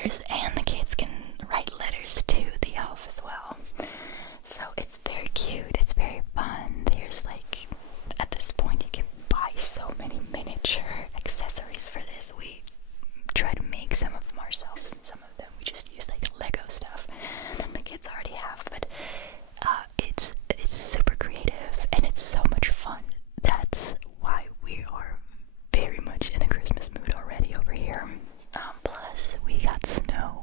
letters, and the kids can write letters to the elf as well. So it's very cute, it's very fun. There's like, at this point you can buy so many miniature accessories for this. We try to make some of them ourselves, and some of them we just use like Lego stuff that the kids already have, but it's super creative and it's so much fun. That's why we are very much in a Christmas mood already over here. Plus we got snow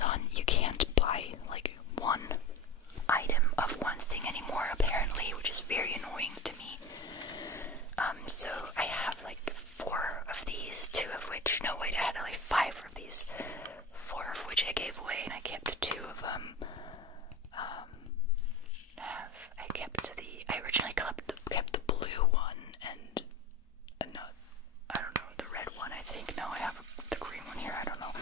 Amazon, you can't buy like one item of one thing anymore apparently, which is very annoying to me. So I have like 4 of these, 2 of which, no wait, I had like 5 of these, 4 of which I gave away, and I kept 2 of them. I originally kept the blue one, and no, I don't know, the red one, I think. No, I have the green one here, I don't know.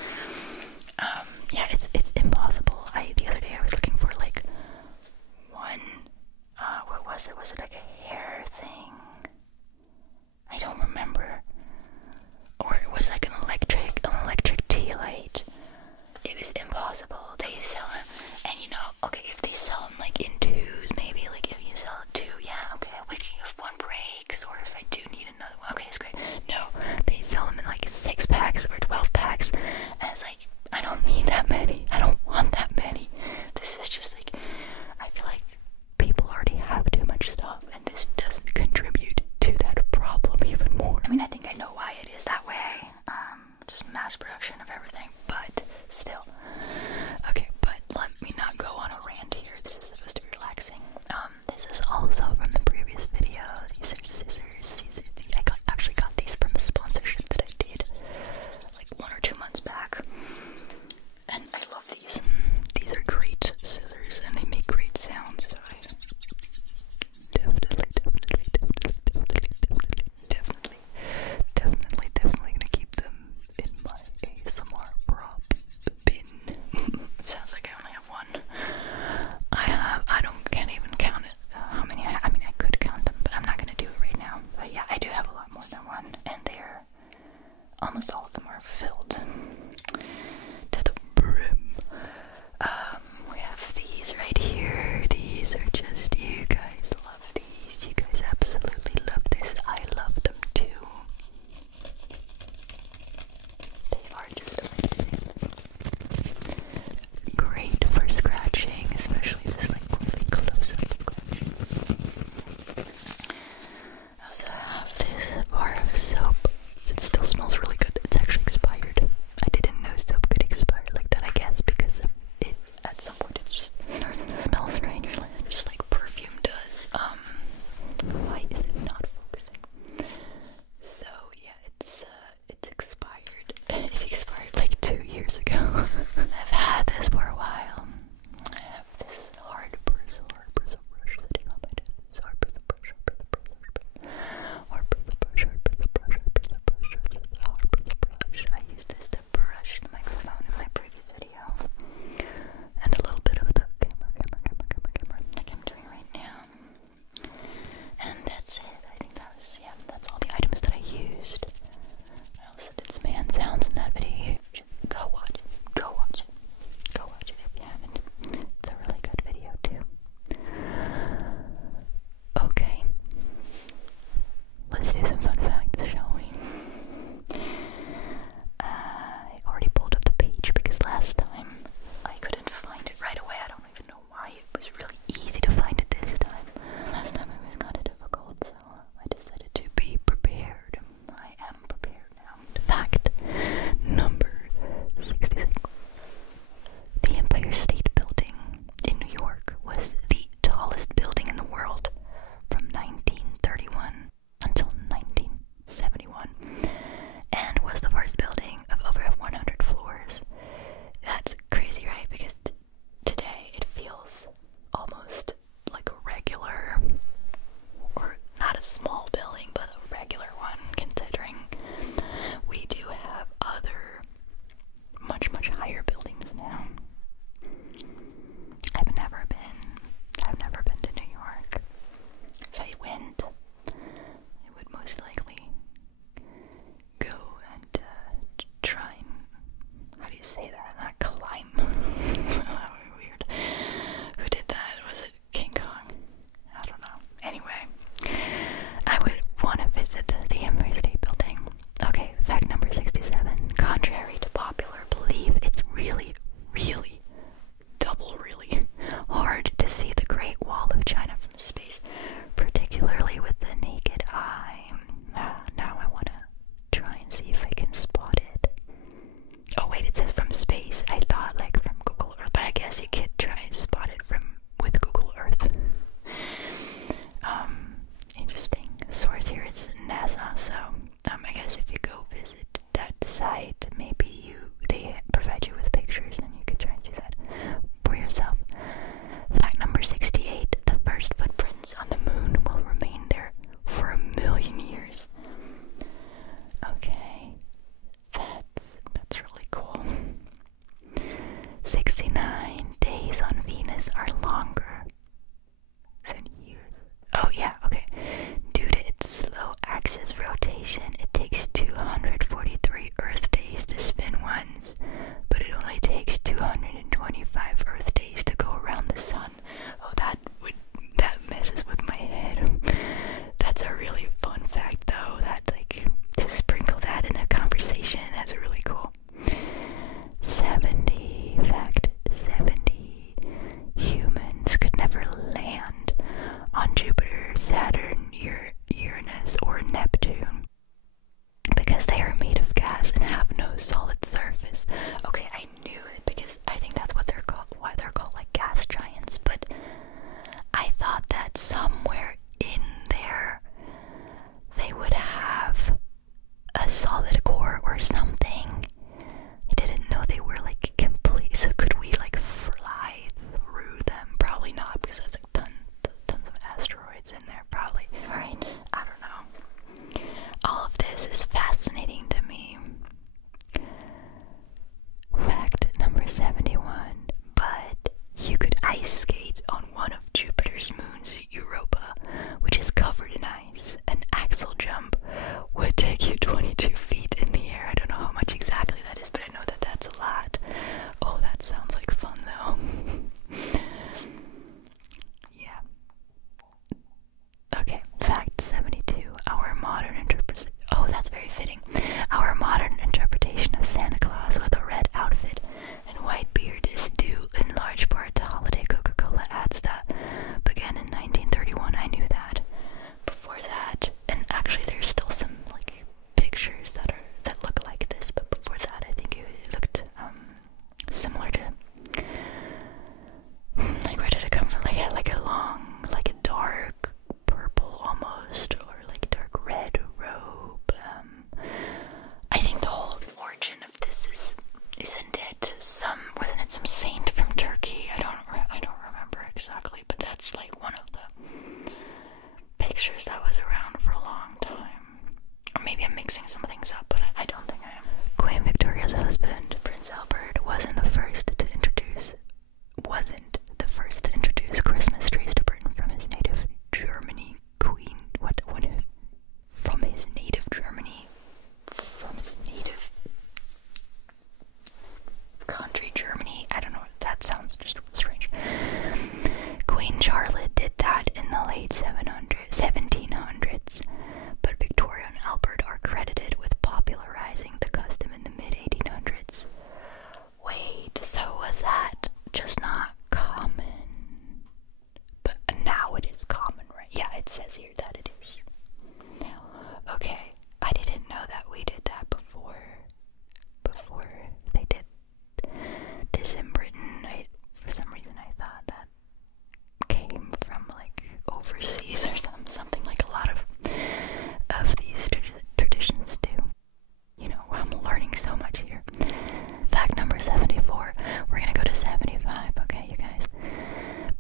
Yeah, it's impossible. The other day I was looking for like one, what was it? Was it like a hair thing? I don't remember. Or it was like an electric tea light. It was impossible. They sell them, and just not common. But now it is common, right? Yeah, it says here that it is. Okay, I didn't know that we did that before they did this in Britain. For some reason I thought that came from like overseas or something like a lot of these traditions do. You know, I'm learning so much here. Fact number 74. We're gonna go to 75, okay, you guys?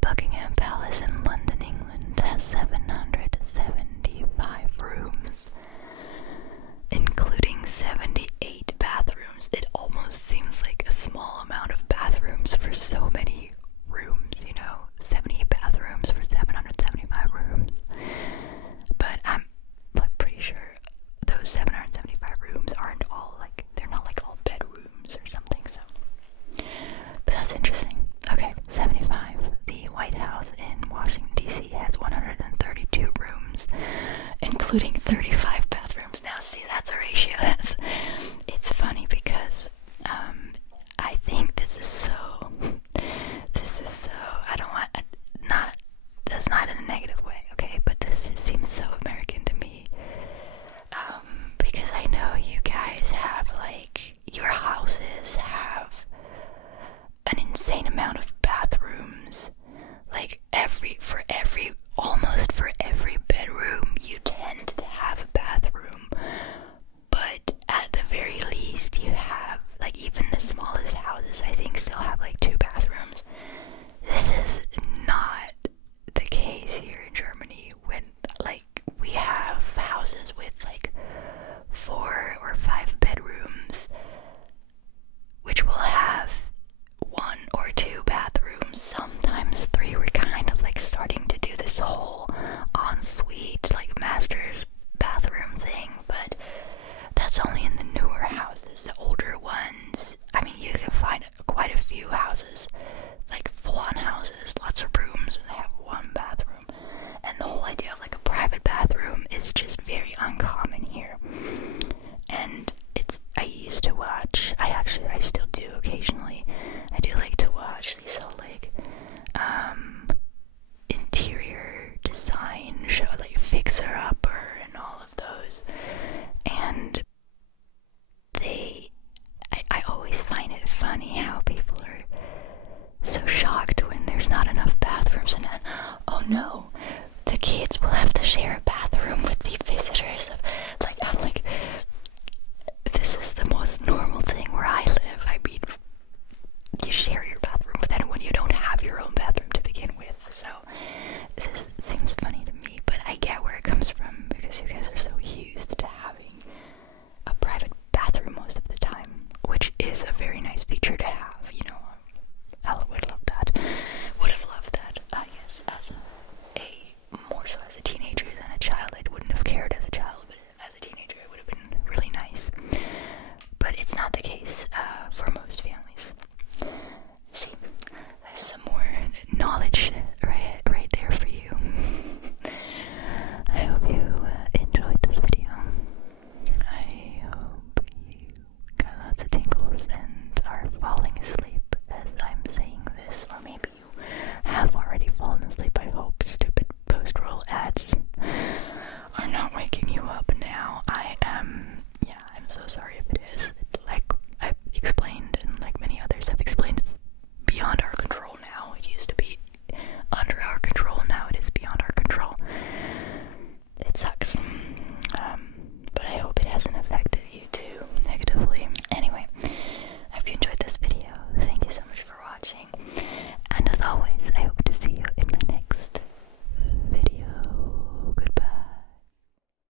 Buckingham Palace in London, England has 775 rooms, including 78 bathrooms. It almost seems like a small amount of bathrooms for so many rooms, you know? 78 bathrooms for 775 rooms. But I'm like pretty sure those 775 rooms aren't all like, they're not like all bedrooms or something, so. But that's interesting. Okay, 75. The White House in Washington, D.C. has 132 rooms, including 35 bathrooms. Now, see, that's a ratio. It's funny because I think this is so, I don't want, that's not in a negative way, okay, but this seems so American to me, because I know you guys have, like, your houses have an insane amount of bathrooms, like, almost for every bedroom, you tend to have a bathroom, but at the very least, you have, like, even the smallest houses, I think, still have, like, 2 bathrooms. This is not the case here in Germany when, like, we have houses with, like, 4 or 5 bedrooms, which will have 1 or 2 bathrooms, sometimes 3. We're kind of, like, starting to do this whole ensuite, like, master's bathroom thing, but that's only in the newer houses. The older ones, I mean, you can find quite a few houses, like full-on houses, lots of rooms, and they have 1 bathroom. And the whole idea of like a private bathroom is just very uncommon here. And I used to watch, I still do occasionally, I do like to watch these whole like, interior design show, like Fixer Upper and all of those. And I always find it funny how people are so shocked when there's not enough bathrooms and then, oh no,